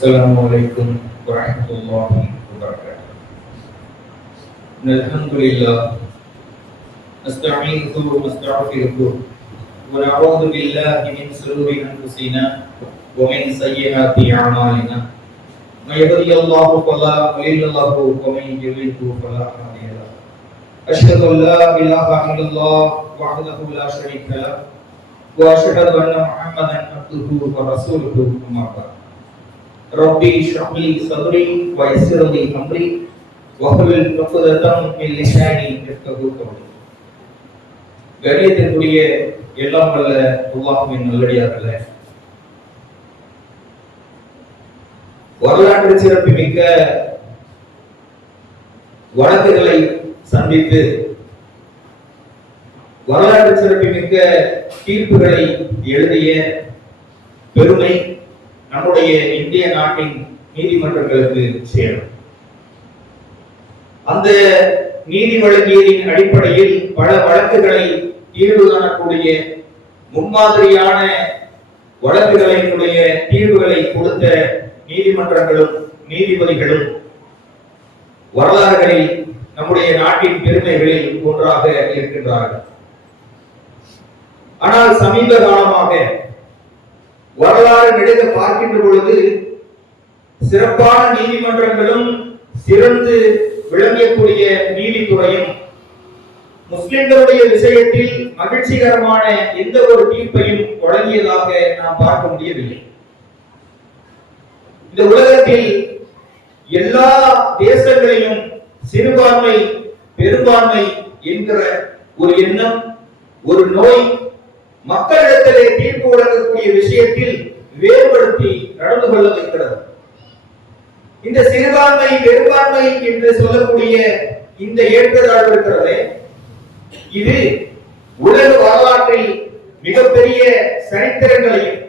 السلام عليكم ورحمة الله وبركاته. الحمد لله نستعينه ونستغفره ونعوذ بالله من شرور أنفسنا ومن سيئات أعمالنا. من يهده الله فلا مضل له ومن يضلل فلا هادي له. أشهد أن لا إله إلا الله وحده لا شريك له وأشهد أن محمدا عبده ورسوله أما بعد. ربي اشرح لي صدري ويسر لي امري واحلل عقدة من لساني يفقهوا قولي. கணியத்திற்குரிய எல்லாம் வல்ல அல்லாஹ்வின் நல்லடியார்களே, வரலாற்று சிறப்புமிக்க வழக்குகளை சந்தித்து வரலாற்று சிறப்புமிக்க தீர்ப்புகளை எழுதிய பெருமை நம்முடைய இந்திய நாட்டின் நீதிமன்றங்களுக்கு சேரும். அந்த நீதி வழங்கியதின் அடிப்படையில் பல வழக்குகளை தீர்வு காணக்கூடிய முன்மாதிரியான வழக்குகளினுடைய தீர்வுகளை கொடுத்த நீதிமன்றங்களும் நீதிபதிகளும் வரலாறுகளில் நம்முடைய நாட்டின் பெருமைகளில் ஒன்றாக இருக்கின்றார்கள். ஆனால் சமீப காலமாக வரலாறு நெடுக பார்க்கின்ற பொழுது சிறப்பான நீதிமன்றங்களும் சிறந்து விளங்கக்கூடிய நீதித்துறையும் முஸ்லிம்களுடைய விஷயத்தில் மகிழ்ச்சிகரமான எந்த ஒரு தீர்ப்பையும் வழங்கியதாக நாம் பார்க்க முடியவில்லை. இந்த உலகத்தில் எல்லா தேசங்களிலும் சிறுபான்மை பெரும்பான்மை என்கிற ஒரு எண்ணம், ஒரு நோய் மக்களிடத்திலே தீர்ப்பு வழங்கக்கூடிய விஷயத்தில் வேறுபடுத்தி நடந்து கொள்ள வைக்கிறது. இந்த சிறுபான்மை பெரும்பான்மை என்று சொல்லக்கூடிய இந்த ஏற்றத்தாழ்வு இருக்கிறது, இது உலக வரலாற்றில் மிகப்பெரிய சரித்திரங்களையும்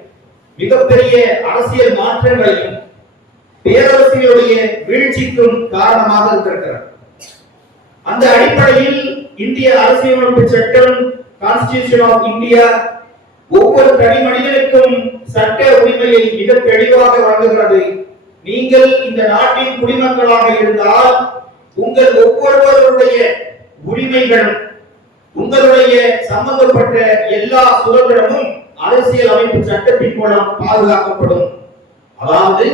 மிகப்பெரிய அரசியல் மாற்றங்களையும் பேரரசுகளுடைய வீழ்ச்சிக்கும் காரணமாக இருக்கிறது. அந்த அடிப்படையில் இந்திய அரசியலமைப்பு சட்டம் கான்ஸ்டிடியூஷன் ஆஃப் இந்தியா ஒவ்வொரு தனி மனிதனுக்கும் சட்ட உரிமையை மிக தெளிவாக வழங்குகிறது. நீங்கள் இந்த நாட்டின் குடிமக்களாக இருந்தால் உங்கள் ஒவ்வொருவருடைய உரிமைகளும் உங்களுடைய சம்பந்தப்பட்ட எல்லா சுதந்திரமும் அரசியல் அமைப்பு சட்டத்தின் மூலம் பாதுகாக்கப்படும். அதாவது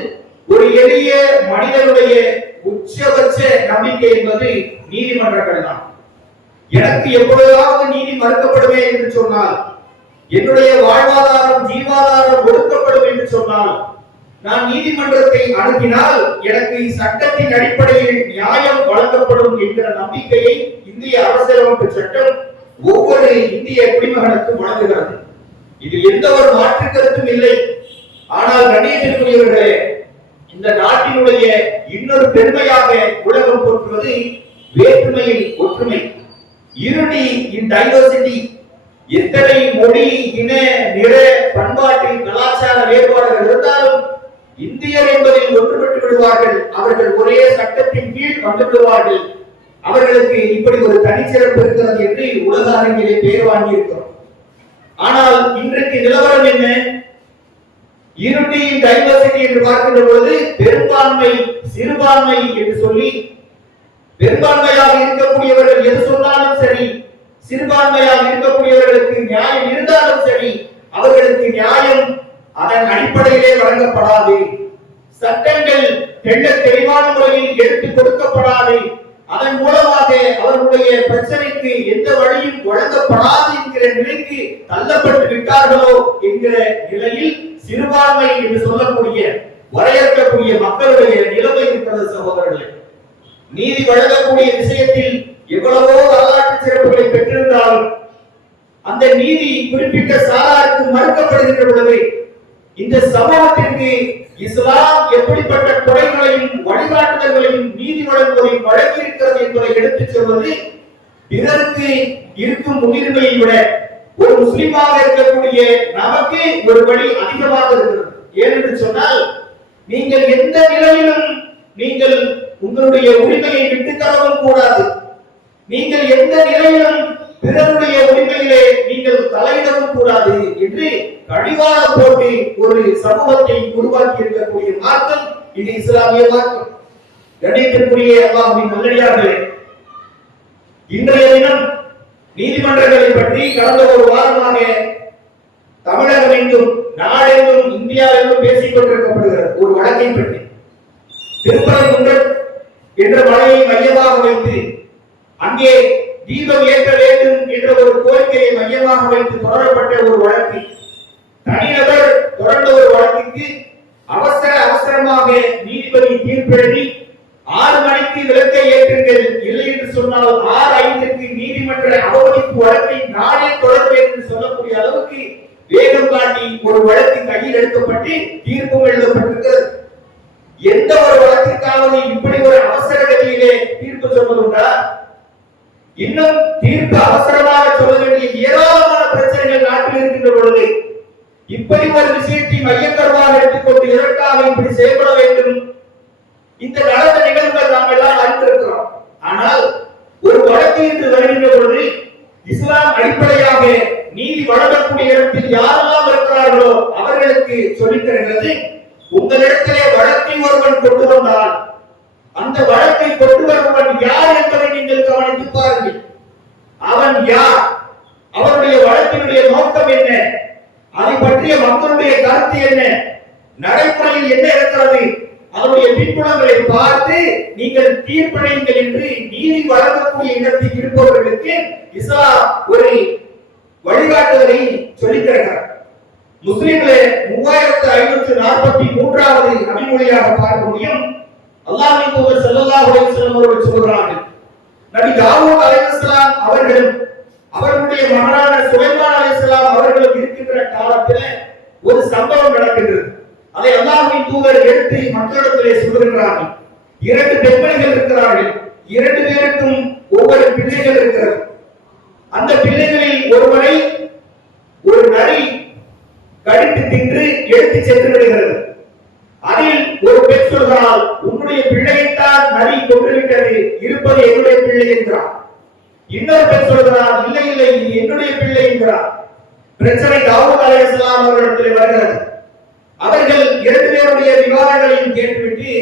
ஒரு எளிய மனிதனுடைய உச்சபட்ச நம்பிக்கை என்பது நீதிமன்றங்கள் தான். எனக்கு எப்பொழுதாவது நீதி மறுக்கப்படுமே என்று சொன்னால், என்னுடைய வாழ்வாதாரம் ஜீவாதாரம் ஒடுக்கப்படும் என்று சொன்னால், நான் நீதிமன்றத்தை அணுகினால் எனக்கு சட்டத்தின் அடிப்படையில் நியாயம் வழங்கப்படும் என்கிற நம்பிக்கையை இந்திய அரசியலமைப்பு சட்டம் ஒவ்வொரு இந்திய குடிமகனுக்கும் வழங்குகிறது. இது எந்த ஒரு மாற்று கருத்தும் இல்லை. ஆனால் கண்ணியத்திற்குரியவர்களே, இந்த நாட்டினுடைய இன்னொரு பெருமையாக உலகம் போற்றுவது வேற்றுமையில் ஒற்றுமை. யூனிட்டி இன் டைவர்சிட்டி. எத்தனை மொழி இன நிற பண்பாட்டு கலாச்சார வேறுபாடுகள் இருந்தாலும் இந்தியர் என்பதில் ஒன்றுபட்டு விடுவார்கள். அவர்கள் ஒரே சட்டத்தின் கீழ் வந்து விடுவார்கள். அவர்களுக்கு இப்படி ஒரு தனிச்சிறப்பு இருக்கிறது என்று உலக அரங்கிலே பெயர் வாங்கி இருக்கிறோம். ஆனால் இன்றைக்கு நிலவரம் என்ன? யூனிட்டி இன் டைவர்சிட்டி என்று பார்க்கின்ற பொழுது பெரும்பான்மை சிறுபான்மை என்று சொல்லி, பெரும்பான்மையாக இருக்கக்கூடியவர்கள் எது சொன்னாலும் சரி, சிறுபான்மையாக இருக்கக்கூடியவர்களுக்கு நியாயம் இருந்தாலும் சரி, அவர்களுக்கு நியாயம் அதன் அடிப்படையிலே வழங்கப்படாது. சட்டங்கள் தெள்ள தெளிவான முறையில் எடுத்து கொடுக்கப்படாது. அதன் மூலமாக அவர்களுடைய பிரச்சனைக்கு எந்த வழியும் வழங்கப்படாது என்கிற நிலைக்கு தள்ளப்பட்டு விட்டார்களோ என்கிற நிலையில் சிறுபான்மை என்று சொல்லக்கூடிய வரையறுக்கக்கூடிய மக்களுடைய நிலைமை இருக்கிறது. சகோதரர்களே, நீதி வழங்கக்கூடிய விஷயத்தில் எவ்வளவோ வரலாற்று சிறப்புகளை பெற்றிருந்தாலும் அந்த நீதி குறிப்பிட்ட சாராருக்கு மறுக்கப்படுகின்ற பொழுது இந்த சமூகத்திற்கு இஸ்லாம் எப்படிப்பட்ட குறைகளையும் வழிகாட்டுதல்களையும் நீதி வழங்குவதில் வழங்கியிருக்கிறது என்பதை எடுத்துச் சொல்வது பிறருக்கு இருக்கும் முன்னுரிமையை விட ஒரு முஸ்லிமாக இருக்கக்கூடிய நமக்கு ஒரு வழி அதிகமாக இருக்கிறது. ஏனென்று சொன்னால், நீங்கள் எந்த நிலையிலும் நீங்கள் உங்களுடைய உரிமையை விட்டுத்தரவும் கூடாது. நீங்கள் எந்த நிலையிலும் பிறருடைய உரிமையிலே நீங்கள் தலையிடவும் கூடாது என்று கடிவாள போட்டு ஒரு சமூகத்தை உருவாக்கி இருக்கக்கூடிய மார்க்கம் இது இஸ்லாமிய மார்க்கம். கணித்திற்குரிய அல்லாஹ்வின் நல்லடியார்களே, இன்றைய தினம் நீதிமன்றங்களை பற்றி கடந்த ஒரு வாரமாக தமிழகம் எங்கும் நாடெங்கும் இந்தியாவெங்கும் பேசிக் கொண்டிருக்கப்படுகிறது. ஒரு வழக்கை பற்றி திருப்பரங்குன்றம் என்ற மலையை மையமாக வைத்து அங்கே தீபம் ஏற்ற வேண்டும் என்ற ஒரு கோரிக்கையை மையமாக வைத்து தொடரப்பட்ட ஒரு வழக்கு, தனிநபர் தொடர்ந்த ஒரு வழக்குக்கு அவசரமாக நீதிபதி தீர்ப்பெழுதி 6 மணிக்கு விளக்கை ஏற்றுங்கள், இல்லை என்று சொன்னால் 6:05 நீதிமன்ற அவமதிப்பு வழக்கை நாளே தொடர வேண்டும் என்று சொல்லக்கூடிய அளவுக்கு வேகம் காட்டி ஒரு வழக்கு கையில் எடுக்கப்பட்டு தீர்ப்பும் எழுதப்பட்டிருக்கிறது. எந்த ஒரு வழக்கிற்காவது இப்படி ஒரு அவசர கதியிலே தீர்ப்பு சொல்வதுண்டா? இன்னும் தீர்ப்பு அவசரமாக சொல்ல வேண்டிய ஏராளமான பிரச்சனைகள் நாட்டில் இருக்கின்ற பொழுது இப்படி ஒரு விஷயத்தை மையக்கருவாக எடுத்துக்கொண்டு எதற்காக இப்படி செயல்பட வேண்டும்? இந்த நடந்த நிகழ்வுகள் நாம் எல்லாம் அறிந்திருக்கிறோம். ஆனால் ஒரு வழக்கு என்று வருகின்ற பொழுது இஸ்லாம் அடிப்படையாக நீதி வழங்கக்கூடிய இடத்தில் யாரெல்லாம் இருக்கிறார்களோ அவர்களுக்கு சொல்லித் தருகிறது, உங்களிடத்திலே வழக்கை ஒருவன் கொண்டு வந்தால் அந்த வழக்கை கொண்டு வருவன் யார் என்பதை நீங்கள் கவனித்து பாருங்கள். அவன் யார், அவருடைய வழக்கினுடைய நோக்கம் என்ன, அதை பற்றிய மக்களுடைய கருத்து என்ன, நடைமுறையில் என்ன இருக்கிறது, அவருடைய பின்புலங்களை பார்த்து நீங்கள் தீர்ப்பளியுங்கள் என்று நீதி வழங்கக்கூடிய இடத்தில் இருப்பவர்களுக்கு இஸ்லாம் ஒரு வழிகாட்டுதலை சொல்லித் தருகிறார். முஸ்லிம்களே 3543வது நபிமொழியாக பார்க்க முடியும். அல்லாஹ்வின் தூதர் ஸல்லல்லாஹு அலைஹி வஸல்லம் அவர்கள் சொல்கிறார்கள், நபி தாவூத் அலைஹிஸ்ஸலாம் அவர்களும் அவர்களுடைய மகனான சுலைமான் அலைஹிஸ்ஸலாம் அவர்களும் இருக்கின்ற காலத்தில் ஒரு சம்பவம் நடக்கின்றது. அதை அல்லாஹ்வின் தூதர் எடுத்து மக்களிடத்திலே சொல்கிறார்கள். 2 பெண்மணிகள் இருக்கிறார்கள், 2 பேருக்கும் ஒவ்வொரு பிள்ளைகள் இருக்கிறது. அந்த பிள்ளைகளில் ஒருவரை ஒரு நரி கடித்து தின்று எடுத்து சென்று விடுகிறது. அதில் ஒரு பெண் சொல்கிறாள், உன்னுடைய பிள்ளையைத்தான் நரி கொன்றுவிட்டது, இருப்பது என்னுடைய பிள்ளை என்கிறார். இன்னொரு பெண் சொல்கிறார், இல்லை இல்லை இது என்னுடைய பிள்ளை என்கிறார். பிரச்சனை தாவூத் அலைஹிஸ்ஸலாம் அவர்களிடத்தில் வருகிறது. அவர்கள் 2 பேருடைய விவாதங்களையும் கேட்டுவிட்டு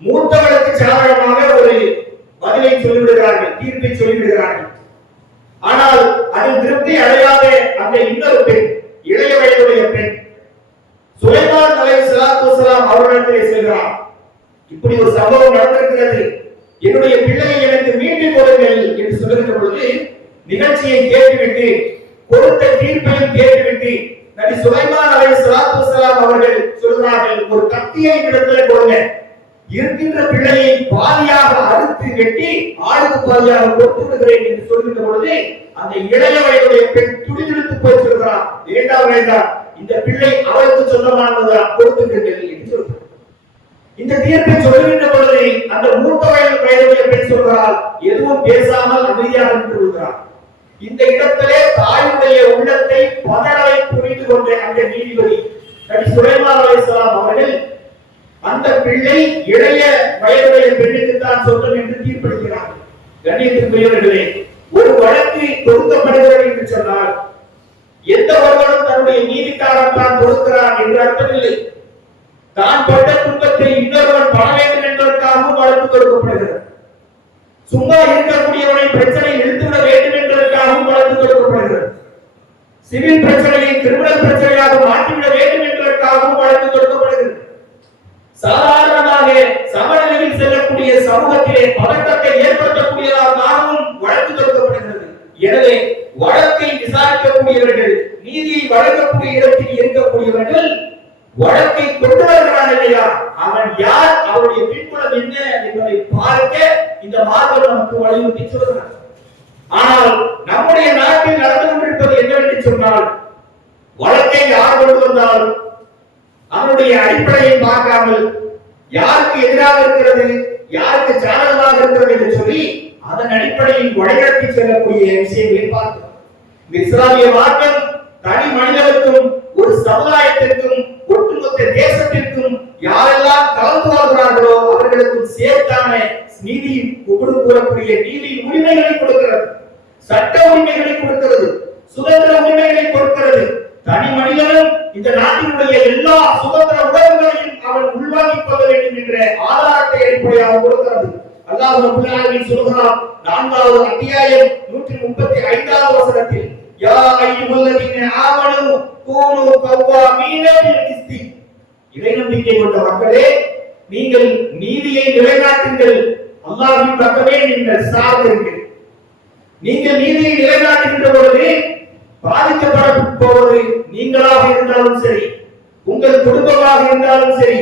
மூத்தவளுக்கு சாதகமாக ஒரு பதிலை சொல்லிவிடுகிறார்கள், தீர்ப்பை சொல்லிவிடுகிறார்கள். ஆனால் அதில் திருப்தி அடையாத அந்த இன்னொரு பெண், இளைய வயதுடைய பெண், சுலைமான் அலைஹிஸ்ஸலாத்து வஸலாம் அவர்களிடத்திலே செல்கிறார். இப்படி ஒரு சம்பவம் நடந்திருக்கிறது, என்னுடைய பிள்ளையை எனக்கு மீட்டு கொடுங்கள் என்று சொல்லுகின்ற பொழுது நிகழ்ச்சியை கேட்டுவிட்டு கொடுத்த தீர்ப்பையும் கேட்டுவிட்டு நபி சுலைமான் அலைஹிஸ்ஸலாத்து வஸலாம் அவர்கள் சொல்கிறார்கள், ஒரு கத்தியை இடத்தில் கொடுங்க, இருக்கின்ற பிள்ளையை பாதியாக அறுத்து வெட்டி ஆளுக்கு பாதியாக கொடுத்து விடுகிறேன் என்று சொல்கின்ற பொழுது அந்த இளைய வயதுடைய பெண் துடிதுடித்து போய் சொல்கிறார், வேண்டாம் வேண்டாம், இந்த பிள்ளை அவருக்கு சொந்தமானதா, கொடுத்துவிடுங்கள் என்று சொல்கிறார். இந்த தீர்ப்பை சொல்லுகின்ற பொழுது அந்த மூத்த வயதுடைய பெண் சொல்கிறார், எதுவும் பேசாமல் அமைதியாக நின்று விடுகிறார். இந்த இடத்திலே தாயுடைய உள்ளத்தை பதறலை புரிந்து கொண்ட அந்த நீதிபதி நபி சுலைமான் அலைஹிஸ்ஸலாம் அவர்கள் அந்த பிள்ளை இளைய வயதுடைய பெண்ணுக்கு தான் சொந்தம் என்று தீர்ப்பளிக்கிறார்கள். கண்ணியத்திற்குரியவர்களே, ஒரு வழக்கு தொடுக்கப்படுகிறது என்று சொன்னால் எந்த ஒருவரும் தன்னுடைய நீதிக்காரன் தான் கொடுக்கிறான் என்று அர்த்தமில்லை. தான் பட்ட துன்பத்தை இன்னொருவன் பட வேண்டும் என்பதற்காகவும் வழக்கு தொடுக்கப்படுகிறது. சும்மா இருக்கக்கூடியவனை பிரச்சனை இழுத்துவிட வேண்டும் என்பதற்காகவும் வழக்கு தொடுக்கப்படுகிறது. சிவில் பிரச்சனையை கிரிமினல் பிரச்சனையாக மாற்றிவிட வேண்டும் என்பதற்காகவும் வழக்கு தொடுக்கப்படுகிறது. சாதாரணமாக சமநிலையில் செல்லக்கூடிய சமூகத்திலே பதட்டத்தை ஏற்படுத்தக்கூடியதாகவும் வழக்கு தொடுக்கப்படுகிறது. எனவே வழக்கை விசாரிக்கக்கூடியவர்கள், நீதியை வழங்கக்கூடிய இடத்தில் இருக்கக்கூடியவர்கள் வழக்கை கொண்டு வருகிறான் இல்லையா, அவன் யார், அவருடைய பின்புலம் என்ன என்பதை பார்க்க இந்த மார்க்கம் நமக்கு வலியுறுத்தி சொல்கிறார். ஆனால் நம்முடைய நாட்டில் நடந்து கொண்டிருப்பது என்னவென்று சொன்னால், வழக்கை யார் கொண்டு வந்தால் அவனுடைய அடிப்படையை பார்க்காமல் யாருக்கு எதிராக இருக்கிறது, யாருக்கு சாதகமாக இருக்கிறது என்று சொல்லி அதன் அடிப்படையில் வழிநடத்தி செல்லக்கூடிய விஷயங்களை பார்க்கிறோம். இஸ்லாமிய மார்க்கம் தனி மனிதனுக்கும் ஒரு சமுதாயத்திற்கும் ஒட்டுமொத்த தேசத்திற்கும் யாரெல்லாம் கலந்து வாழ்கிறார்களோ அவர்களுக்கும் சேர்த்தான நீதி கூறக்கூடிய நீதி உரிமைகளை கொடுக்கிறது, சட்ட உரிமைகளை கொடுக்கிறது, சுதந்திர உரிமைகளை கொடுக்கிறது. தனி மனிதனும் இந்த நாட்டினுடைய எல்லா சுதந்திர உணர்வுகளையும் அவன் உள்வாங்கிக் கொள்ள வேண்டும் என்ற ஆதாரத்தை அடிப்படையாக கொடுக்கிறது. அல்லாஹ் ரப்பல் ஆலமீன் சொல்கிறார் 4வது அத்தியாயம் 135வது வசனத்தில், யா அய்யுஹல்லதீன ஆமனூ கூனூ கவ்வாமீன பில் கிஸ்தி, இறை நம்பிக்கை கொண்ட மக்களே, நீங்கள் நீதியை நிலைநாட்டுங்கள், அல்லாஹ்வின் பக்கமே நீங்கள் சார்ந்திருங்கள். நீங்கள் நீதியை நிலைநாட்டுகின்ற பொழுது பாதிக்கப்பட போவது நீங்களாக இருந்தாலும் சரி, உங்கள் குடும்பமாக இருந்தாலும் சரி,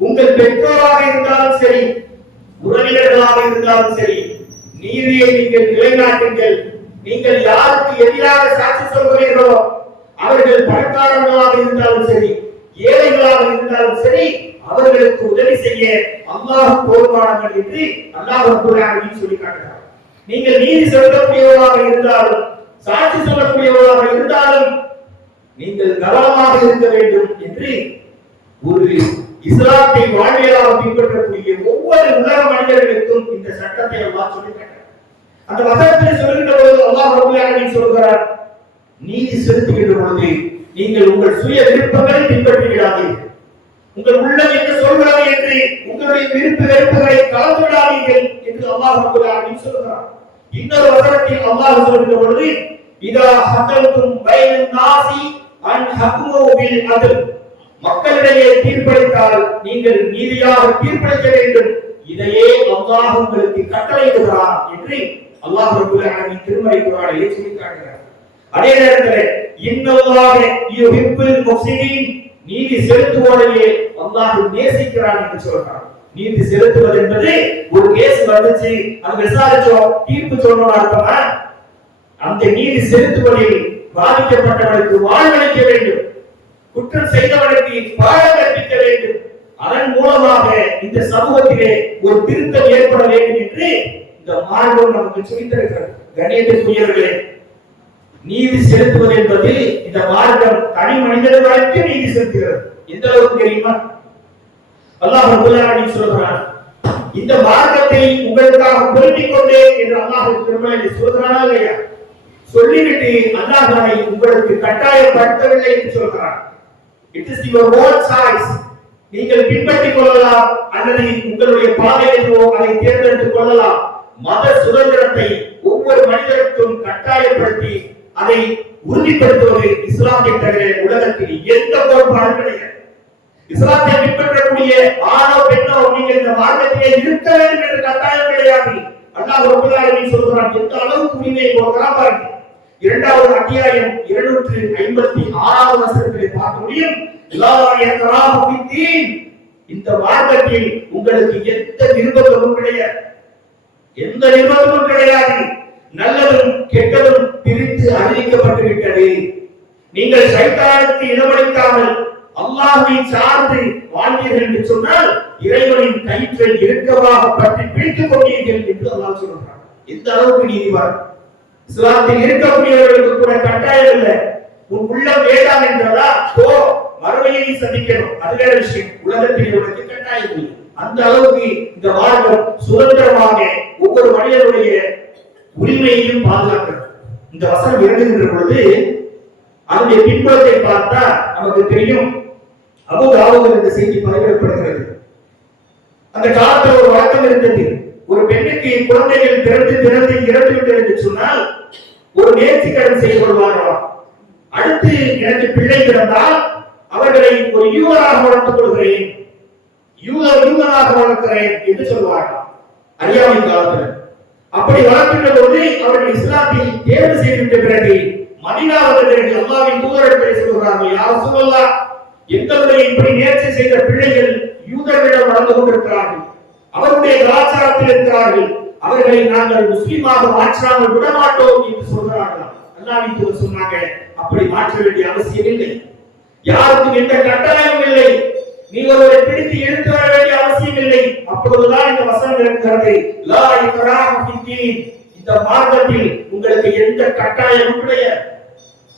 உங்கள் பெற்றோராக இருந்தாலும் சரி, உறவினர்களாக இருந்தாலும் சரி, நீதியை நீங்கள் நிலைநாட்டுங்கள். நீங்கள் யாருக்கு எதிராக சாட்சி சொல்கிறீர்களோ அவர்கள் பணக்காரர்களாக இருந்தாலும் சரி, ஏழைகளாக இருந்தாலும் சரி, அவர்களுக்கு உதவி செய்ய அல்லாஹ் போதுமானவன் என்று அல்லாஹ் ரப்பல் ஆலமீன் சொல்லி காட்டுகிறார். நீங்கள் நீதி செலுத்தக்கூடியவர்களாக இருந்தாலும் சாட்சி சொல்லக்கூடியவர்களாக இருந்தாலும் நீங்கள் கவனமாக இருக்க வேண்டும் என்று ஒரு இஸ்லாத்தை வாழ்வியலாக பின்பற்றக்கூடிய ஒவ்வொரு உலக மனிதர்களுக்கும் இந்த சட்டத்தை அல்லாஹ் சொல்லி காட்டுகிறார். அந்த வசனத்தில் சொல்கின்ற பொழுது அல்லாஹ் ரப்பல் ஆலமீன் சொல்கிறார், நீதி செலுத்துகின்ற பொழுது நீங்கள் உங்கள் சுய விருப்பங்களை பின்பற்றி விடாதீர்கள். உங்கள் உள்ளம் என்ன சொல்கிறது என்று உங்களுடைய விருப்ப வெறுப்புகளை கலந்து விடாதீர்கள் என்று அல்லாஹ் ரப்பல் ஆலமீன் சொல்கிறார். இன்னொரு வசனத்தில் அல்லாஹ் சொல்கின்ற பொழுது, இதா ஹதல்தும் பைனன் நாசி அன் ஹக்மு பில் அத்ல், மக்களிடையே தீர்ப்பளித்தால் நீங்கள் நீதியாக தீர்ப்பளிக்க வேண்டும், இதையே அல்லாஹ் உங்களுக்கு கட்டளையிடுகிறார் என்று அல்லாஹ் ரப்பல் ஆலமீன் திருமறை குர்ஆனிலே சொல்லி காட்டுகிறார். அதே நேரத்தில் இன்னல்லாஹ யுஹிப்புல் முஃஸிதீன், நீதி செலுத்துவோரையே அல்லாஹ் நேசிக்கிறான் என்று சொல்றார். நீதி செலுத்துவது என்பது ஒரு கேஸ் வந்துச்சு, அது விசாரிச்சோம், தீர்ப்பு சொல்லணும் அர்த்தமா? அந்த நீதி செலுத்துவதில் பாதிக்கப்பட்டவனுக்கு வாழ்வளிக்க வேண்டும், குற்றம் செய்தவனுக்கு பாடம் கற்பிக்க வேண்டும், அதன் மூலமாக இந்த சமூகத்திலே ஒரு திருத்தம் ஏற்பட வேண்டும் என்று இந்த மார்க்கம் நமக்கு சொல்லித்தருகிறது. கண்ணியத்திற்குரியவர்களே, நீதி செலுத்துவது என்பது இந்த மார்க்கம் தனி மனிதர்களுக்கு நீதி செலுத்துகிறது. எந்த அளவுக்கு தெரியுமா? அல்லாஹ் ரப்பல் ஆலமீன் சொல்றான், இந்த மார்க்கத்தை உங்களுக்காக பொருத்திக் கொண்டேன் என்று அல்லாஹ் திருமறையிலே சொல்றானா இல்லையா? சொல்லிவிட்டு அல்லாஹ் அதை உங்களுக்கு கட்டாயப்படுத்தவில்லை என்று சொல்றான். It is your own choice. நீங்கள் பின்பற்றிக் கொள்ளலாம் அல்லது உங்களுடைய பாதையிலோ அதை தேர்ந்தெடுத்துக் கொள்ளலாம். மத சுதந்திரத்தை ஒவ்வொரு மனிதருக்கும் கட்டாயப்படுத்தி அதை உறுதிப்படுத்துவது இஸ்லாத்தை தவிர உலகத்தில் எந்த கோட்பாடும் கிடையாது. இஸ்லாத்தை பின்பற்றக்கூடிய ஆணோ பெண்ணோ நீங்கள் இந்த மார்க்கத்திலே இருக்க வேண்டும் என்ற கட்டாயம் கிடையாது. அல்லாஹ் ரப்பல் ஆலமீன் சொல்கிறான், எந்த அளவுக்கு உரிமை கொடுக்கிறான் பாருங்க. 2வது அத்தியாயம் 256வது வசனத்திலே பார்க்க முடியும், லா யக்ராஹு ஃபித்தீன், இந்த மார்க்கத்தில் உங்களுக்கு எந்த நிர்பந்தமும் கிடையாது, எந்த நிர்பந்தமும் கிடையாது. நல்லதும் கெட்டதும் பிரித்து அறிவிக்கப்பட்டு விட்டது. நீங்கள் சைத்தானுக்கு இடமளிக்காமல் அல்லாஹ்வை சார்ந்து வாழ்ந்தீர்கள் என்று சொன்னால் இறைவனின் கயிற்றை இறுக்கமாக பற்றி பிடித்துக் கொண்டீர்கள் என்று அல்லாஹ் சொல்றான். இந்த அளவுக்கு நீதிவான். இஸ்லாத்தில் இருக்கக்கூடியவர்களுக்கு கூட கட்டாயம் இல்லை. உன் உள்ளம் வேண்டாம் என்றதா போ, மறுமையை சந்திக்கணும், அது வேற விஷயம். உலகத்தில் உனக்கு கட்டாயம் இல்லை. அந்த அளவுக்கு இந்த மார்க்கம் சுதந்திரமாக ஒவ்வொரு மனிதனுடைய உரிமையையும் பாதுகாக்கிறது. இந்த வசனம் இறங்குகின்ற பொழுது அதனுடைய பின்புலத்தை பார்த்தா நமக்கு தெரியும். அபூ தாவூத் இந்த செய்தி பதிவிடப்படுகிறது. அந்த காலத்தில் ஒரு வழக்கம் இருந்தது. ஒரு பெண்ணுக்கு குழந்தைகள் பிறந்து இறந்துவிட்டது என்று சொன்னால் ஒரு நேர்த்திக்கடன் செய்து கொள்வார்களாம். அடுத்து எனக்கு பிள்ளை பிறந்தால் அவர்களை ஒரு யூதராக வளர்த்துக் கொள்கிறேன், யூதராக வளர்க்கிறேன் என்று சொல்வார்களாம் அறியாமை காலத்தில். அப்படி வளர்க்கின்ற போது அவர்கள் இஸ்லாத்தை தேர்வு செய்துவிட்ட பிறகு மதீனா வந்த பிறகு அல்லாஹ்வின் தூதரிடத்தில் சொல்கிறார்கள், யா ரசூலல்லாஹ், எங்களுடைய இப்படி நேர்ச்சி செய்த பிள்ளைகள் யூதர்களிடம் வளர்ந்து கொண்டிருக்கிறார்கள், அவருடைய கலாச்சாரத்தில் இருக்கிறார்கள், அவர்களை நாங்கள் முஸ்லிமாக மாற்றாமல் விட மாட்டோம் என்று சொல்கிறார்கள். அல்லாஹ்வின் தூதர் சொன்னாங்க, அப்படி மாற்ற வேண்டிய அவசியம் இல்லை, யாருக்கும் எந்த கட்டாயமும் இல்லை, நீ ஒருவரை பிடித்து எடுத்து வர வேண்டிய அவசியம் இல்லை. அப்பொழுதுதான் இந்த வசனம் இருக்கிறது, லா இக்ராஹ ஃபித்தீன், இந்த மார்க்கத்தில் உங்களுக்கு எந்த கட்டாயமும் கிடையாது.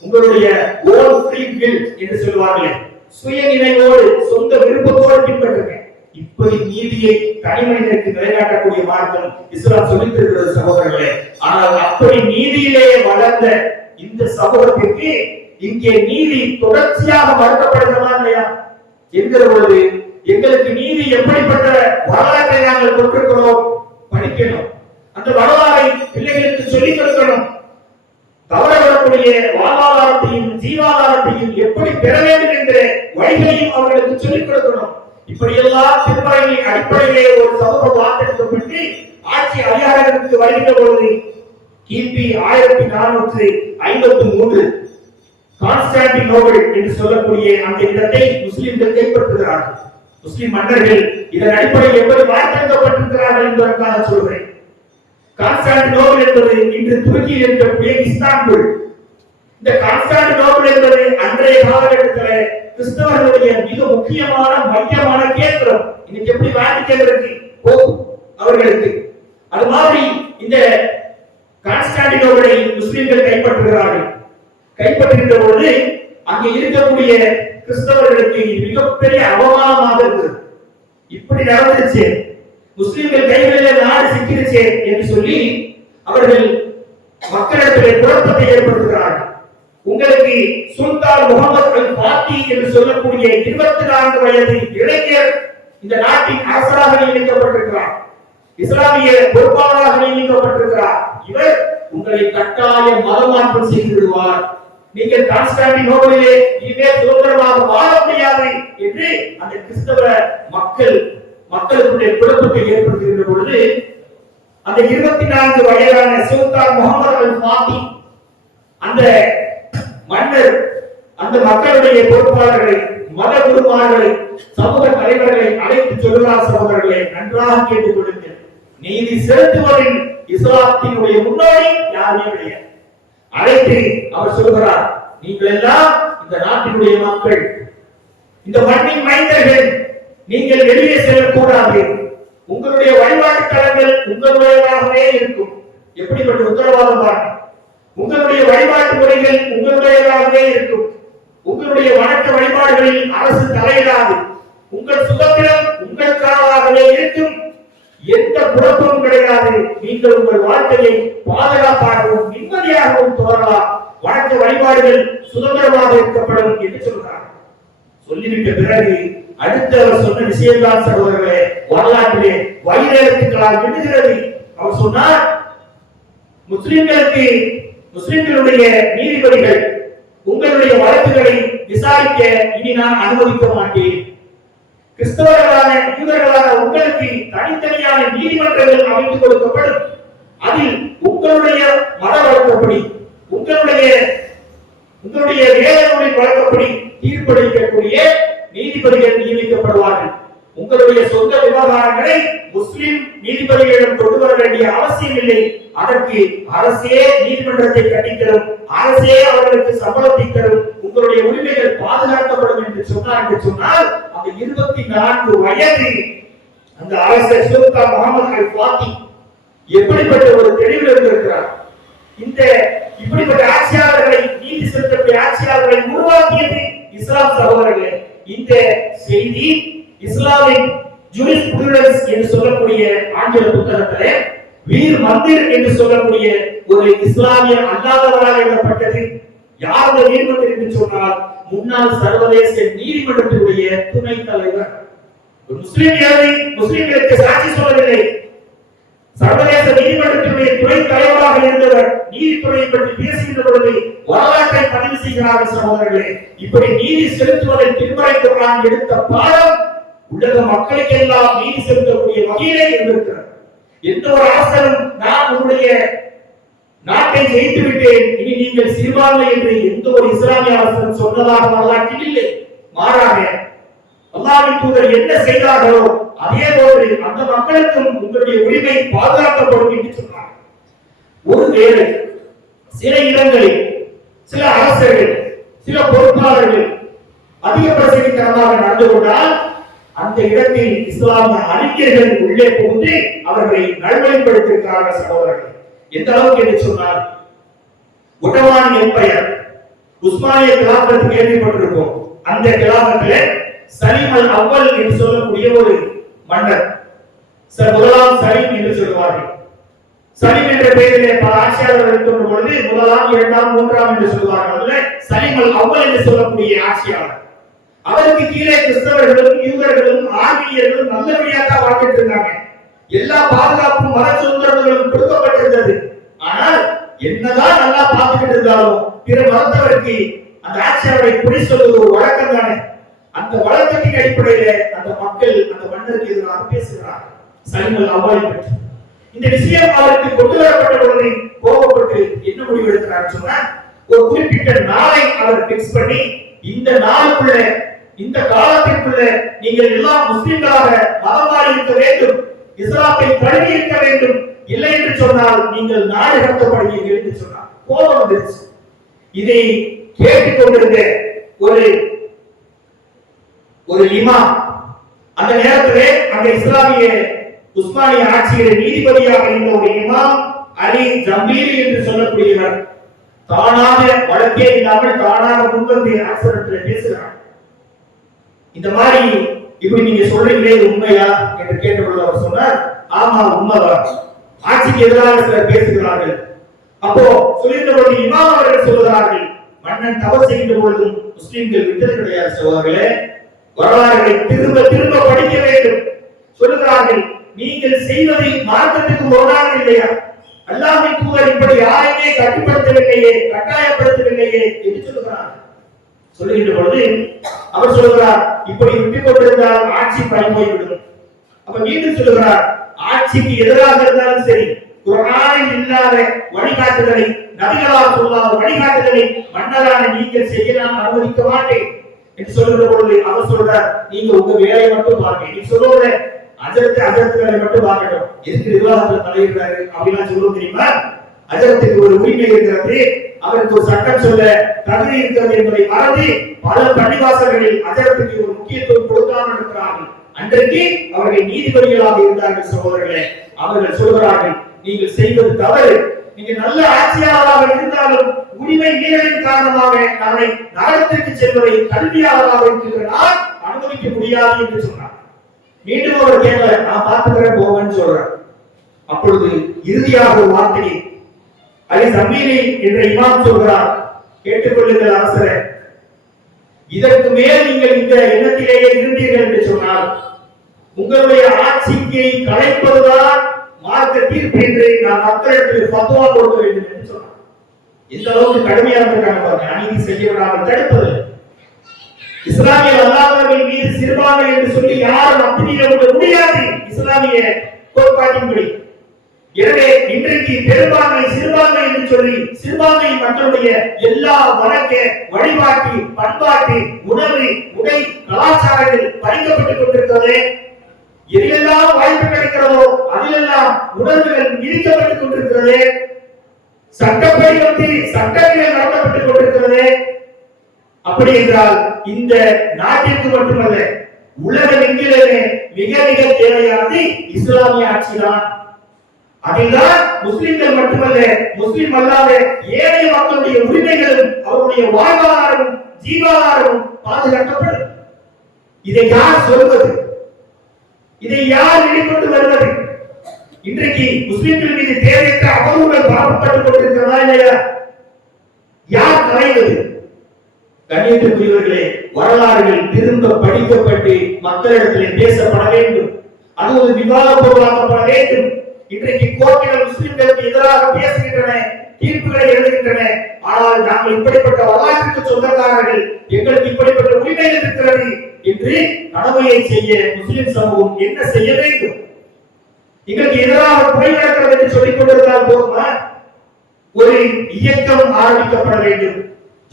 உங்களுடைய ஓன் ஃப்ரீ வில் என்று சொல்வார்களே, சுய நினைவோடு சொந்த விருப்பத்தோடு பின்பற்றுங்க. இப்படி நீதியை தனி மனிதனுக்கு நிலைநாட்டக்கூடிய மார்க்கம் இஸ்லாம் சொல்லித் தருகிறது சகோதரர்களே. ஆனால் அப்படி நீதியிலே வளர்ந்த இந்த சமூகத்திற்கு இங்கே நீதி தொடர்ச்சியாக மறுக்கப்படுகிறதா இல்லையா என்கிற பொழுது எங்களுக்கு நீதி எப்படிப்பட்ட வரலாற்றை நாங்கள் கொண்டிருக்கிறோம் படிக்கணும். அந்த வரலாறை பிள்ளைகளுக்கு சொல்லிக் கொடுக்கணும். தவற வரக்கூடிய வாழ்வாதாரத்தையும் ஜீவாதாரத்தையும் எப்படி பெற வேண்டும் என்ற வழிகளையும் அவர்களுக்கு சொல்லிக் கொடுக்கணும். இப்படியெல்லாம் திருமறையின் அடிப்படையிலே ஒரு சமூகம் வார்த்தெடுக்கப்பட்டு ஆட்சி அதிகாரத்திற்கு வருகின்ற பொழுது கிபி 1453 கான்ஸ்டான்டினோபிள் என்று சொல்லக்கூடிய அந்த இடத்தை முஸ்லிம்கள் கைப்பற்றுகிறார்கள். முஸ்லிம் மன்னர்கள் இதன் அடிப்படையில் எப்படி வார்த்தெடுக்கப்பட்டிருக்கிறார்கள் என்பதற்காக சொல்கிறேன். கான்ஸ்டான்டினோபிள் என்பது இன்று துருக்கியில் இருக்கக்கூடிய இஸ்தான்புல். இந்த கான்ஸ்டான்டினோபிள் என்பது அன்றைய காலகட்டத்தில் கிறிஸ்தவர்களுடைய மிக முக்கியமான மையமான கேந்திரம். இன்னைக்கு எப்படி வாட்டிக்கன் இருக்கு அவர்களுக்கு, அது மாதிரி இந்த கான்ஸ்டான்டினோபிளை முஸ்லிம்கள் கைப்பற்றுகிறார்கள். கைப்பற்றுகின்ற பொழுது அங்கே இருக்கக்கூடிய கிறிஸ்தவர்களுக்கு மிகப்பெரிய அவமானமாக இருக்கு. இப்படி நடந்துச்சு, முஸ்லிம்கள் கைகளில் நாடு சிக்கிருச்சே என்று சொல்லி அவர்கள் மக்களிடத்தில் குழப்பத்தை ஏற்படுத்துகிறார்கள். உங்களுக்கு சுல்தான் முகமது அல் பாத்தி என்று சொல்லக்கூடிய 24 வயது இளைஞர் இந்த நாட்டின் அரசராக நியமிக்கப்பட்டிருக்கிறார். இஸ்லாமிய பொறுப்பாளராக நியமிக்கப்பட்டிருக்கிறார். இவர் உங்களை கட்டாய மதமாற்றம் செய்து விடுவார். நீங்கள் கான்ஸ்டான்டினோபிளிலே இனிமே சுதந்திரமாக வாழ முடியாது என்று அந்த கிறிஸ்தவ மக்களுக்குடைய குழப்பத்தை ஏற்படுத்துகின்ற பொழுது அந்த 24 வயதான சுல்தான் முகமது அல் பாத்தி அந்த மன்னர் அந்த மக்களுடைய பொறுப்பாளர்களை, மத குருமார்களை, சமூக தலைவர்களை அழைத்து சொல்கிறார். சகோதரர்களை, நன்றாக கேட்டுக் கொள்ளுங்கள். நீதி செலுத்துவதில் இஸ்லாத்தினுடைய முன்னோடி யாருமே கிடையாது. அழைத்து அவர் சொல்கிறார், நீங்கள் எல்லாம் இந்த நாட்டினுடைய மக்கள், இந்த மண்ணின் மைந்தர்கள், நீங்கள் வெளியே செல்லக்கூடாது. உங்களுடைய வழிபாட்டு தலங்கள் உங்களுடையதாகவே இருக்கும். எப்படிப்பட்ட உத்தரவாதம் பாருங்கள். உங்களுடைய வழிபாட்டு முறைகள் உங்களுடையதாகவே இருக்கும். உங்களுடைய வணக்க வழிபாடுகளில் அரசு தலையிடாது. உங்கள் சுதந்திரம் உங்களுக்காகவே இருக்கும். எந்த குழப்பமும் கிடையாது. நீங்கள் உங்கள் வாழ்க்கையை பாதுகாப்பாகவும் நிம்மதியாகவும் தொடரலாம். வணக்க வழிபாடுகள் சுதந்திரமாக இருக்கப்படும் என்று சொல்கிறார். சொல்லிவிட்ட பிறகு அடுத்து அவர் சொன்ன விஷயம்தான் சகோதரர்களே வரலாற்றிலே வைரத்துக்களால் விடுகிறது. அவர் சொன்னார், முஸ்லிம்களுடைய நீதிபதிகள் உங்களுடைய வழக்குகளை விசாரிக்க இனி நான் அனுமதிக்க மாட்டேன். கிறிஸ்தவர்களான யூதர்களான உங்களுக்கு தனித்தனியான நீதிமன்றங்கள் அமைத்துக் கொடுக்கப்படும். அதில் உங்களுடைய மத வழக்கப்படி, உங்களுடைய வேதனுடைய வழக்கப்படி தீர்ப்பளிக்கக்கூடிய நீதிபதிகள் நியமிக்கப்படுவார்கள். உங்களுடைய சொந்த விவகாரங்களை முஸ்லிம் நீதிபதிகளிடம் கொண்டு வர வேண்டிய அவசியம் இல்லை. அதற்கு அரசே நீதிமன்றத்தை கட்டித்தரும், அரசே அவர்களுக்கு சம்பளத்தை தரும், உங்களுடைய உரிமைகள் பாதுகாக்கப்படும் என்று சொன்னால் அந்த 24 வயது அந்த அரசர் சுல்தான் முகமது அல் பாத்தி எப்படிப்பட்ட ஒரு தெளிவில் இருந்திருக்கிறார். இந்த இப்படிப்பட்ட ஆட்சியாளர்களை, நீதி செலுத்தக்கூடிய ஆட்சியாளர்களை உருவாக்கியது இஸ்லாம். சகோதரர்களே, இந்த செய்தி இஸ்லாமிக் ஜூரிஸ்பிரூடன்ஸ் என்று சொல்லக்கூடிய ஆங்கில புத்தகத்திலே வீர் மந்திர் என்று சொல்லக்கூடிய ஒரு இஸ்லாமிய அல்லாதவரால் எழுதப்பட்டது. யார் அந்த வீர் மந்திர் என்று சொன்னால் முன்னாள் சர்வதேச நீதிமன்றத்தினுடைய துணைத் தலைவர். முஸ்லிம்களுக்கு சாட்சி சொல்லவில்லை. சர்வதேச நீதிமன்றத்தினுடைய துணைத் தலைவராக இருந்தவர் நீதித்துறையை பற்றி பேசுகின்ற பொழுது வரலாற்றை பதிவு செய்கிறார்கள். சகோதரர்களே, இப்படி நீதி செலுத்துவதை திருமறை குர்ஆன் எடுத்த பாடம் உலக மக்களுக்கெல்லாம் நீதி செலுத்தக்கூடிய வகையிலே இருந்திருக்கிறது. எந்த ஒரு அரசரும் நான் உங்களுடைய நாட்டை ஜெயித்து விட்டேன், இனி நீங்கள் சிறுபான்மை என்று எந்த ஒரு இஸ்லாமிய அரசரும் சொன்னதாக வரலாற்றில் இல்லை. மாறாக அல்லாஹ்வின் தூதர் என்ன செய்தார்களோ அதே போன்று அந்த மக்களுக்கும் உங்களுடைய உரிமை பாதுகாக்கப்படும் என்று சொன்னார். ஒருவேளை சில இடங்களில் சில அரசர்கள், சில பொறுப்பாளர்கள் அதிக பிரசங்கித்தனமாக நடந்து கொண்டால் அந்த இடத்தில் இஸ்லாமிய அறிஞர்கள் உள்ளே புகுந்து அவர்களை நல்வழிப்படுத்தியிருக்கிறார்கள். சகோதரர்கள், எந்த அளவுக்கு என்று சொன்னால் ஒட்டமான் எம்பையர், உஸ்மானிய கிலாபத் கேள்விப்பட்டிருப்போம். அந்த கிலாபத்திலே சலீம் அல் அவ்வல் என்று சொல்லக்கூடிய ஒரு மன்னர், முதலாம் சலீம் என்று சொல்வார்கள். சலீம் என்ற பெயரிலே பல ஆட்சியாளர்கள் இருக்கின்ற பொழுது முதலாம், இரண்டாம், மூன்றாம் என்று சொல்வார்கள். சலீம் அல் அவ்வல் என்று சொல்லக்கூடிய ஆட்சியாளர். அவருக்கு கீழே கிறிஸ்தவர்களும் யூதர்களும் ஆர்மீனியர்களும் நல்லபடியாக வாழ்ந்துட்டு இருந்தாங்க. எல்லா பாதுகாப்பும் மத சுதந்திரங்களும் கொடுக்கப்பட்டிருந்தது. ஆனால் என்னதான் நல்லா பார்த்துக்கிட்டு இருந்தாலும் பிற மதத்தவருக்கு அந்த ஆட்சியாளரை குறை சொல்வது ஒரு வழக்கம் தானே. அந்த வழக்கத்தின் அடிப்படையில அந்த மக்கள் அந்த மன்னருக்கு எதிராக பேசுகிறார்கள் சலீம் அல் அவ்வலை பற்றி. இந்த விஷயம் அவருக்கு கொண்டு வரப்பட்ட பொழுது கோபப்பட்டு என்ன முடிவு எடுக்கிறார் சொன்னா, ஒரு குறிப்பிட்ட நாளை அவர் பிக்ஸ் பண்ணி, இந்த நாளுக்குள்ள இந்த காலத்திற்குள்ள நீங்கள் எல்லாம் முஸ்லிம்களாக மதமாறி இருக்க வேண்டும், இஸ்லாத்தை தழுவி இருக்க வேண்டும், இல்லை என்று சொன்னால் நீங்கள் நாடு கடத்தப்படுவீர்கள் என்று சொன்னார். கோபம் வந்துருச்சு. இதை கேட்டுக்கொண்டிருந்த ஒரு இமாம், அந்த நேரத்திலே அந்த இஸ்லாமிய உஸ்மானிய ஆட்சியில் நீதிபதியாக இருந்த ஒரு இமாம் அலி ஜம்பீரி என்று சொல்லக்கூடியவர், தானாக வழக்கே இல்லாமல் தானாக முன்வந்து அரசரிடத்தில் பேசுகிறார். இந்த மாதிரி இப்படி நீங்க சொல்றீங்களே உண்மையா என்று கேட்டபொழுது அவர் சொன்னார், ஆமா உண்மைதான், ஆட்சிக்கு எதிராக சிலர் பேசுகிறார்கள். அப்போ சொல்லியிருந்தபோது இமாம் அவர்கள் சொல்கிறார்கள், மன்னன் தவறு செய்கின்ற பொழுதும் முஸ்லிம்கள் விட்டது கிடையாது சகோதரர்களே, வரலாறுகளை திரும்ப திரும்ப படிக்க வேண்டும். சொல்லுகிறார்கள், நீங்கள் செய்வதை மார்க்கத்துக்கு முரணாக இல்லையா? அல்லாஹ்வின் தூதர் இப்படி யாரையுமே கட்டுப்படுத்தவில்லையே, கட்டாயப்படுத்தவில்லையே என்று சொல்லுகிறார். சொல்லுகின்ற பொழுது அவர் சொல்லுகிறார், இப்படி விட்டுக் கொண்டிருந்தால் ஆட்சி பறிபோய்விடும். அப்ப மீண்டும் சொல்லுகிறார், ஆட்சிக்கு எதிராக இருந்தாலும் சரி, குர்ஆனில் இல்லாத வழிகாட்டுதலை, நபிகளால் சொல்லாத வழிகாட்டுதலை மன்னரான நீங்கள் செய்ய நான் அனுமதிக்க மாட்டேன் என்று சொல்லுகிற பொழுது அவர் சொல்றார், நீங்க உங்க வேலையை மட்டும் பாருங்க. நீ சொல்லுவத அஜரத்து வேலை மட்டும் பார்க்கட்டும், எதுக்கு நிர்வாகத்தில் தலையிடுறாரு அப்படின்னா சொல்லுவோம் தெரியுமா? அஜரத்துக்கு ஒரு உரிமை இருக்கிறது, அவருக்கு ஒரு சட்டம் சொல்ல தகுதி இருக்கிறது என்பதை மறந்து பல பள்ளிவாசல்களில் அஜரத்துக்கு ஒரு முக்கியத்துவம் கொடுக்காமல் இருக்கிறார்கள். அன்றைக்கு அவர்கள் நீதிபதிகளாக இருந்தார்கள் சகோதரர்களே. அவர்கள் சொல்கிறார்கள், நீங்கள் செய்வது தவறு, நீங்க நல்ல ஆட்சியாளராக இருந்தாலும் உரிமை மீறலின் காரணமாக நம்மை நரகத்திற்கு செல்வதை கல்வியாளராக இருக்கின்ற நான் அனுமதிக்க முடியாது என்று சொன்னார். மீண்டும் அவர் கேட்கல, நான் பார்த்துக்கிறேன் போவேன்னு சொல்றார். அப்பொழுது இறுதியாக ஒரு வார்த்தையை அலி ஜம்பீரி என்ற இமாம் சொல்கிறார், கேட்டுக்கொள்ளுங்கள் அரசரே, இதற்கு மேல் நீங்கள் இந்த எண்ணத்திலேயே இருந்தீர்கள் என்று சொன்னால் உங்களுடைய ஆட்சிக்கு கலைப்பதுதான் மார்க்க தீர்ப்பு என்று நான் மக்களிடத்தில் ஃபத்வா கொடுக்க வேண்டும் என்று சொன்னார். இந்த அளவுக்கு கடுமையாக இருக்காங்க, அநீதி செய்ய விடாமல் தடுப்பது. இஸ்லாமிய அல்லாதவர்கள் மீது சிறுபான்மை என்று சொல்லி யாரும் அத்துமீற முடியாது இஸ்லாமிய கோட்பாட்டின்படி. எனவே இன்றைக்கு பெரும்பான்மை சிறுபான்மை என்று சொல்லி சிறுபான்மை மக்களுடைய எல்லா வழக்க வழிபாட்டு பண்பாட்டு உணவு உடை கலாச்சாரங்கள் பறிக்கப்பட்டுக் கொண்டிருக்கிறது. எதிலெல்லாம் வாய்ப்பு கிடைக்கிறதோ அதிலெல்லாம் உணர்வுகள் இடிக்கப்பட்டுக் கொண்டிருக்கிறது. சட்டப்படி வந்து சட்டங்கள் நடத்தப்பட்டுக் கொண்டிருக்கிறது. அப்படி என்றால் இந்த நாட்டிற்கு மட்டுமல்ல உலகெங்கிலுமே மிக மிக தேவையானது இஸ்லாமிய ஆட்சிதான். அதில்தான் முஸ்லிம்கள் மட்டுமல்ல முஸ்லிம் அல்லாத ஏனைய மக்களுடைய உரிமைகளும் அவருடைய வாழ்வாதாரமும் ஜீவாதாரமும் பாதுகாக்கப்படும். இதை யார் சொல்வது? இதை யார் வெளிக்கொண்டு வருவது? இன்றைக்கு முஸ்லிம்கள் மீது தேவையற்ற அவதூறுகள் பரப்பப்பட்டுக் கொண்டிருக்கிறதா இல்லையா? யார் கலைவது? கண்ணியத்திற்குரியவர்களே, வரலாறுகள் திரும்ப படிக்கப்பட்டு மக்களிடத்திலே பேசப்பட வேண்டும். அது ஒரு விவாத பொருளாக்கப்பட வேண்டும். இன்றைக்கு கோர்ட்டுகள் முஸ்லிம்களுக்கு எதிராக பேசுகின்றன, தீர்ப்புகளை எழுதுகின்றன. ஆனால் நாங்கள் இப்படிப்பட்ட வரலாற்றுக்கு சொந்தக்காரர்கள், எங்களுக்கு இப்படிப்பட்ட உரிமைகள் இருக்கிறது என்று கடமையை செய்ய முஸ்லிம் சமூகம் என்ன செய்ய வேண்டும்? எங்களுக்கு எதிராக குறை நடக்கிறது என்று சொல்லிக் கொண்டிருந்தால் போதுமா? ஒரு இயக்கம் ஆரம்பிக்கப்பட வேண்டும்.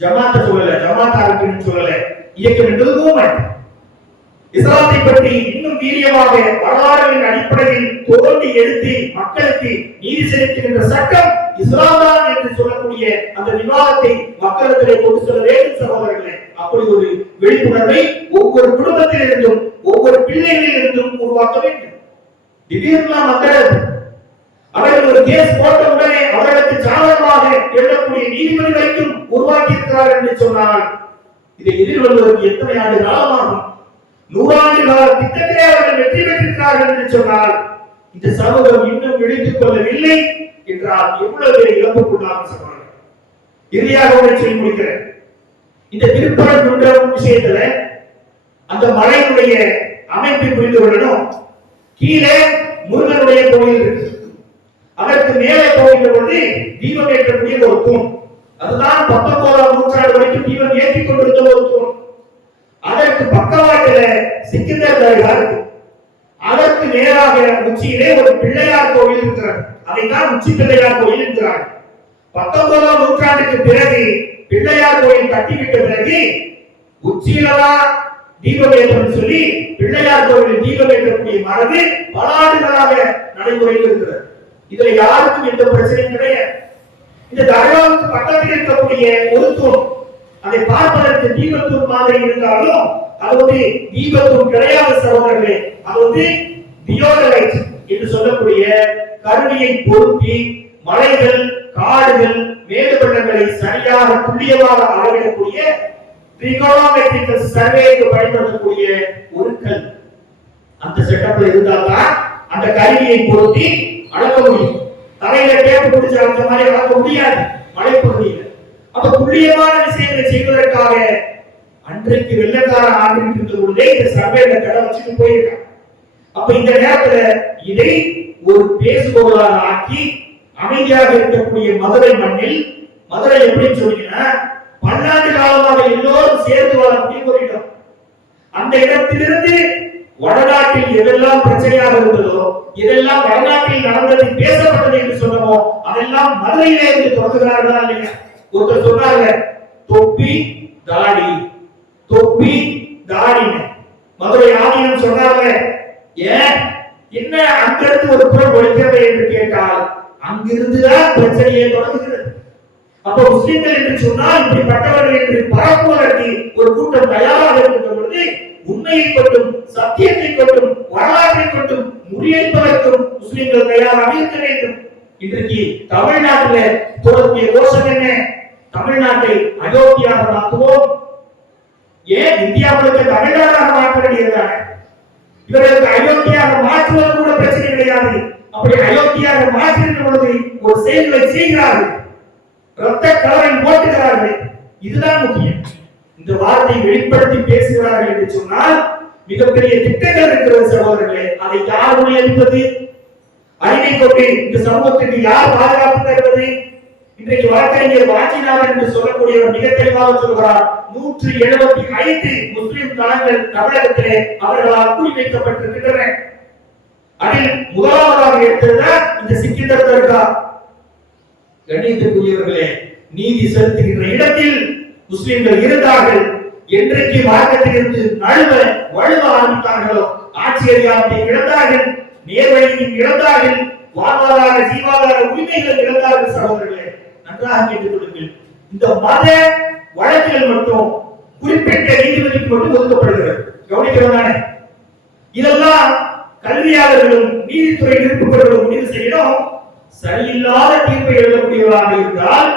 ஜமாத்த சொல்லல, ஜமாத் ஆரம்பிக்கணும்னு சொல்லல, இயக்கம் என்பது மூவ்மெண்ட். இஸ்லாத்தை பற்றி இன்னும் வீரியமாக வரலாறுகளின் அடிப்படையில் தோண்டி எடுத்து மக்களுக்கு நீதி செலுத்துகின்ற சட்டம் இஸ்லாம் தான் என்று சொல்லக்கூடிய அந்த விவாதத்தை மக்களிடத்திலே கொண்டு செல்ல வேண்டும் சகோதரர்களே. அப்படி ஒரு விழிப்புணர்வை ஒவ்வொரு குடும்பத்திலிருந்தும் ஒவ்வொரு பிள்ளைகளிலிருந்தும் உருவாக்க வேண்டும். திடீர்னு மக்கள் அவர்கள் ஒரு கேஸ் போட்ட உடனே அவர்களுக்கு சாதகமாக எழுதக்கூடிய நீதிபதி வரைக்கும் உருவாக்கி இருக்கிறார்கள் என்று சொன்னால் இதை எதிர்கொள்வதற்கு எத்தனை ஆண்டு காலமாகும்? 100 ஆண்டு கால திட்டத்திலே அவர்கள் வெற்றி பெற்றிருக்கிறார்கள் என்று சொன்னால் இந்த சமூகம் இன்னும் விழித்துக் கொள்ளவில்லை. என்றால் எவ்வளவு பெரிய இழப்புக்குள்ளாக சொல்றாங்க. இறுதியாக ஒன்றை சொல்லி முடிக்கிறேன். இந்த திருப்பரங்குன்றம் விஷயத்துல அந்த மலையினுடைய அமைப்பை புரிந்து கொள்ளணும். கீழே முருகனுடைய கோயில் இருக்கு, அதற்கு மேலே போகின்ற பொழுது தீபம் ஏற்றக்கூடிய ஒரு தூண், அதுதான் 19ஆம் நூற்றாண்டு வரைக்கும் தீபம் ஏற்றிக் கொண்டிருந்த ஒரு தூண். அதற்கு பக்கவாட்டில சிக்கந்தர் தர்கா இருக்கு. அதற்கு நேராக உச்சியிலே ஒரு பிள்ளையார் கோயில் இருக்கிறார், அதைத்தான் உச்சி பிள்ளையார் கோயில் என்கிறார். 19ஆம் நூற்றாண்டுக்கு பிறகு பிள்ளையார் கோயில் கட்டிவிட்ட பிறகு உச்சியில்தான் தீபம் ஏற்றணும் சொல்லி பிள்ளையார் கோயில் தீபம் ஏற்றக்கூடிய மரபு பல ஆண்டுகளாக நடைமுறையில் இருக்கிறது. இதுல யாருக்கும் எந்த பிரச்சனையும் கிடையாது. இந்த தர்காவுக்கு பக்கத்தில் இருக்கக்கூடிய ஒரு தூண், அதை பார்ப்பதற்கு தீபத்தூண் மாதிரி இருந்தாலும் அது தீபத்தூண் கிடையாது சகோதரர்களே. அது தியோடலைட் என்று சொல்லக்கூடிய கருவியை பொருத்தி மலைகள், காடுகள், மேகப்பள்ளங்களை சரியாக துல்லியமாக அளவிடக்கூடிய ட்ரிகோனோமெட்ரிக்கல் சர்வேக்கு பயன்படுத்தக்கூடிய ஒரு கல். அந்த செட்டப்ல இருந்தால்தான் அந்த கருவியை பொருத்தி அளக்க முடியும். தலையில டேப் பிடிச்சு அந்த மாதிரி அளக்க முடியாது மலைப்பகுதியில். அப்ப துல்லியமான விஷயங்களை செய்வதற்காக அன்றைக்கு வெள்ளக்காரன் ஆண்டுகிட்டு இருந்த பொழுதே இந்த சர்வேல கடை வச்சுட்டு போயிருக்காங்க. அப்ப இந்த நேரத்துல இதை ஒரு பேசுபொருளாக ஆக்கி அமைதியாக இருக்கக்கூடிய மதுரை மண்ணில், மதுரை எப்படின்னு சொன்னீங்கன்னா பல்லாண்டு காலமாக எல்லோரும் சேர்ந்து வாழக்கூடிய ஒரு இடம். அந்த இடத்திலிருந்து வடநாட்டில் எதெல்லாம் பிரச்சனையாக இருந்ததோ, எதெல்லாம் வடநாட்டில் நடந்தது பேசப்பட்டது என்று சொன்னமோ அதெல்லாம் மதுரையிலே இருந்து தொடங்குகிறார்களா இல்லையா? ஒருத்தர் சொன்னாங்க தொப்பி தாடி, தொப்பி தாடின்னு மதுரை ஆதீனம் சொன்னாங்க. ஏன் என்ன அங்கிருந்து ஒரு புறம் ஒழிக்கிறது என்று கேட்டால் அங்கிருந்துதான் பிரச்சனையை தொடங்குகிறது. அப்ப முஸ்லிம்கள் என்று சொன்னால் இப்படிப்பட்டவர்கள் என்று பரப்புவதற்கு ஒரு கூட்டம் தயாராக இருக்கின்ற பொழுது உண்மையை கொண்டும் சத்தியத்தை கொண்டும் வரலாற்றை கொண்டும் முறியடிப்பதற்கும் முஸ்லிம்கள் தயாராக இருக்க வேண்டும். இன்றைக்கு தமிழ்நாட்டில் தொடர்புடைய கோஷம் என்ன? தமிழ்நாட்டை அயோத்தியாக மாற்றுவோம். ஏன் இந்தியாவுக்கு தமிழ்நாடாக மாற்ற வேண்டியதுதானே? இவர்களுக்கு அயோத்தியாக மாற்றுவது கூட பிரச்சனை கிடையாது. அப்படி அயோத்தியாக மாற்றுகின்ற பொழுது ஒரு செயல்களை செய்கிறார்கள், ரத்த கலரை போட்டுகிறார்கள். இதுதான் முக்கியம். இந்த வார்த்தை வெளிப்படுத்தி பேசுகிறார்கள் என்று சொன்னால் மிகப்பெரிய திட்டங்கள் இருக்கிறது சகோதரர்களே. அதை யார் முன்னெடுப்பது? அறிவை கொண்டு இந்த சமூகத்திற்கு யார் பாதுகாப்பு தருவது? இன்றைக்கு வழக்கறிஞர் வாஞ்சிநாதன் என்று சொல்லக்கூடியவர் மிக தெளிவாக சொல்கிறார், 175 முஸ்லிம் தலங்கள் தமிழகத்திலே அவர்களால் குறிவைக்கப்பட்டிருக்கின்றன. அதில் முதலாவதாக எடுத்ததுதான் இந்த சிக்கந்தர் தர்கா. கண்ணியத்திற்குரியவர்களே, நீதி செலுத்துகின்ற இடத்தில் முஸ்லிம்கள் இருந்தார்கள். என்றைக்கு மார்க்கத்திலிருந்து வழுவ ஆரம்பித்தார்களோ ஆட்சி அதிகாரத்தை இழந்தார்கள், நேர்வழியும் இழந்தார்கள், வாழ்வாதார ஜீவாதார உரிமைகள் இழந்தார்கள். சகோதரர்களே, நன்றாக கேட்டுக் கொள்ளுங்கள். இந்த மத வழக்குகள் மட்டும் குறிப்பிட்ட நீதிபதிக்கு மட்டும் ஒதுக்கப்படுகிறது. கவனிக்கிறதானே? இதெல்லாம் கல்வியாளர்களும் நீதித்துறை இருப்புகளும் முடிவு செய்யணும். சரியில்லாத தீர்ப்பை எழுதக்கூடியவராக இருந்தால்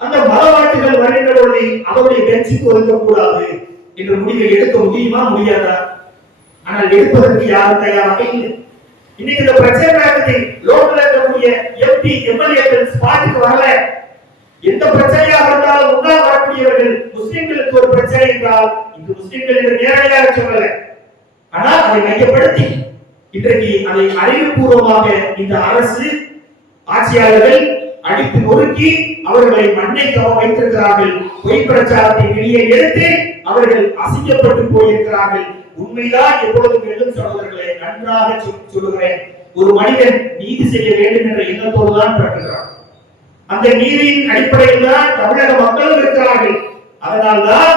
அந்த மத வழக்குகள் வருகின்ற பொழுது அவருடைய பெஞ்சுக்கு ஒதுக்கக்கூடாது என்ற முடிவை எடுக்க முடியுமா? முடியாதா? ஆனால் எடுப்பதற்கு யாரும் தயாராக இல்லை. இன்னைக்கு இந்த பிரச்சனை நடக்குது. லோக்கல்ல இருக்கக்கூடிய எம்பி எம்எல்ஏக்கள் ஸ்பாட்டுக்கு வரல. எந்த பிரச்சனையாக இருந்தாலும் முன்னால் வரக்கூடியவர்கள் முஸ்லிம்களுக்கு ஒரு பிரச்சனை என்றால் இங்கு முஸ்லிம்கள் என்று நேரடியாக சொல்லல, ஆனால் அதை மையப்படுத்தி இன்றைக்கு அதை அறிவுபூர்வமாக இந்த அரசு ஆட்சியாளர்கள் அடித்து நொறுக்கி அவர்களை மண்ணை கவ வைத்திருக்கிறார்கள். பொய் பிரச்சாரத்தை வெளியே எடுத்து அவர்கள் அசிங்கப்பட்டு போயிருக்கிறார்கள். உண்மைதான் எப்பொழுதும் எழுதும் சகோதரர்களை நன்றாக சொல்லுகிறேன். ஒரு மனிதன் நீதி செய்ய வேண்டும் என்ற எண்ணத்தோடு தான் பிறக்கிறார். அந்த நீதியின் அடிப்படையில் தான் தமிழக மக்களும் இருக்கிறார்கள். அதனால்தான்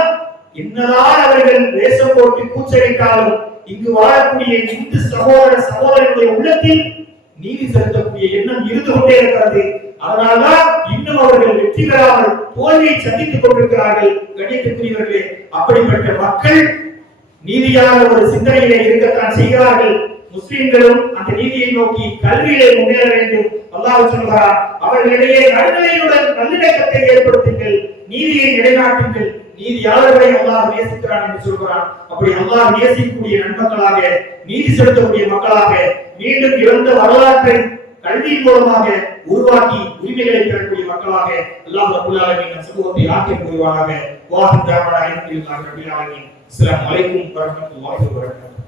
என்னதான் அவர்கள் வேஷம் போட்டு கூச்சலிட்டாலும் இங்கு வாழக்கூடிய இந்து சகோதரர்களுடைய உள்ளத்தில் நீதி செலுத்தக்கூடிய எண்ணம் இருந்து கொண்டே இருக்கிறது. அதனால்தான் இன்னும் அவர்கள் வெற்றி பெறாமல் தோல்வியை சந்தித்துக் கொண்டிருக்கிறார்கள். கணியத்துக்குரியவர்களே, அப்படிப்பட்ட மக்கள் நீதியான ஒரு சிந்தனையிலே இருக்கத்தான் செய்கிறார்கள். முஸ்லிம்களும் அந்த நீதியை நோக்கி கல்வியிலே முன்னேற வேண்டும். அல்லாஹ் சொல்கிறார், அவர்களிடையே நடுநிலையுடன் நல்லிணக்கத்தை ஏற்படுத்துங்கள், நீதியை நிலைநாட்டுங்கள். நீதியாளர்களை அல்லாஹ் நேசிக்கிறான் என்று சொல்கிறான். அப்படி அல்லாஹ் நேசிக்கக்கூடிய நன்மக்களாக, நீதி செலுத்தக்கூடிய மக்களாக, மீண்டும் இழந்த வரலாற்றை கல்வியின் மூலமாக உருவாக்கி உரிமைகளை பெறக்கூடிய மக்களாக அல்லாஹ் ரப்பல் ஆலமீன் நம் சமூகத்தை ஆக்கி புரிவானாக. வாஹித் தாவனா அல்ஹம்துலில்லாஹி ரப்பில் ஆலமீன். அஸ்ஸலாமு அலைக்கும் வரஹ்மத்துல்லாஹி வபரகாத்துஹு.